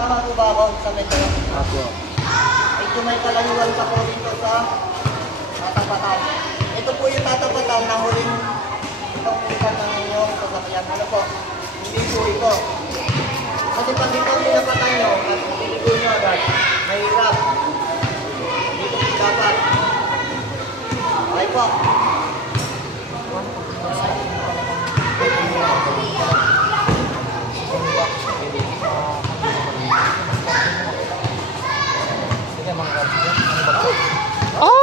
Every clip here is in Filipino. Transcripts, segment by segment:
Tama po ba ako sa metro? Apo. Ito may kalayuan pa po dito sa tatapatan. Ito po yung tatapatan na huling itong ikan ng inyong sasakyan. Ano po? Hindi po ito. Kasi pag ito pinapatan nyo at piniligo nyo agad, mahirap. Dito po dapat. Okay po. Ay!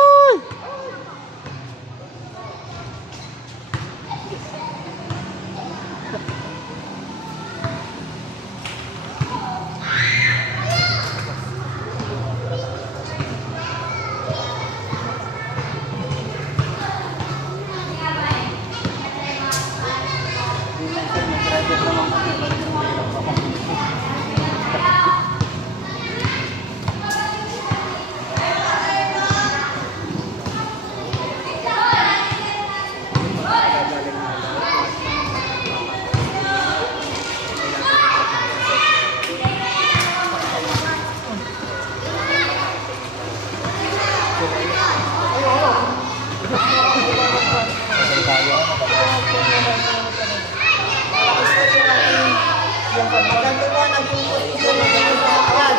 Maganda po naging posisyon ng inyong sasakyan.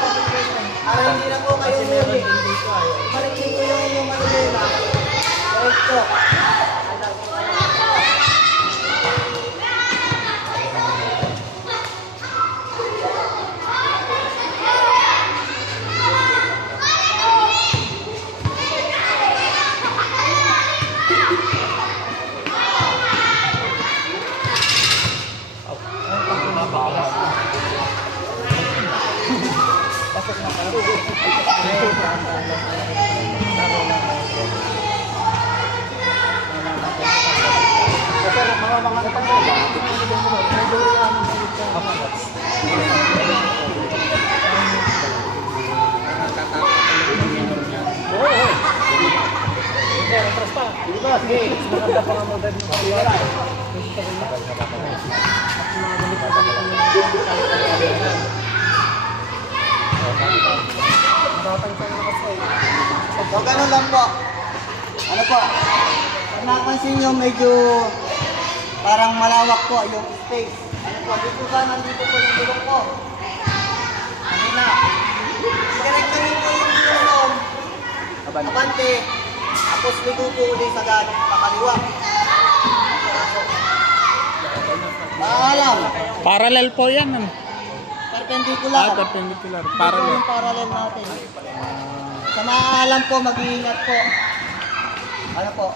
Para hindi na po kayo muli. Marikin ko yung inyong manubela. Diretso. So, ganun lang po. Ano po? Kung napansin nyo, medyo parang malawak po yung space. Ano po? Dito ba? Nandito po yung bulok po. Ano na? Direct kami po yung bulok. Abante. Tapos ligo po ulit sa gano'n. Pakaliwa. Maalam. Parallel po yan. Ano? Perpendicular. Perpendicular. Ito Parallel. yung parallel natin. Sa maaalam po, mag-iingat po. Ano po?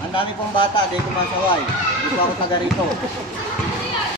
Ang dami pong bata, di ko masaway. Di po ako taga rito.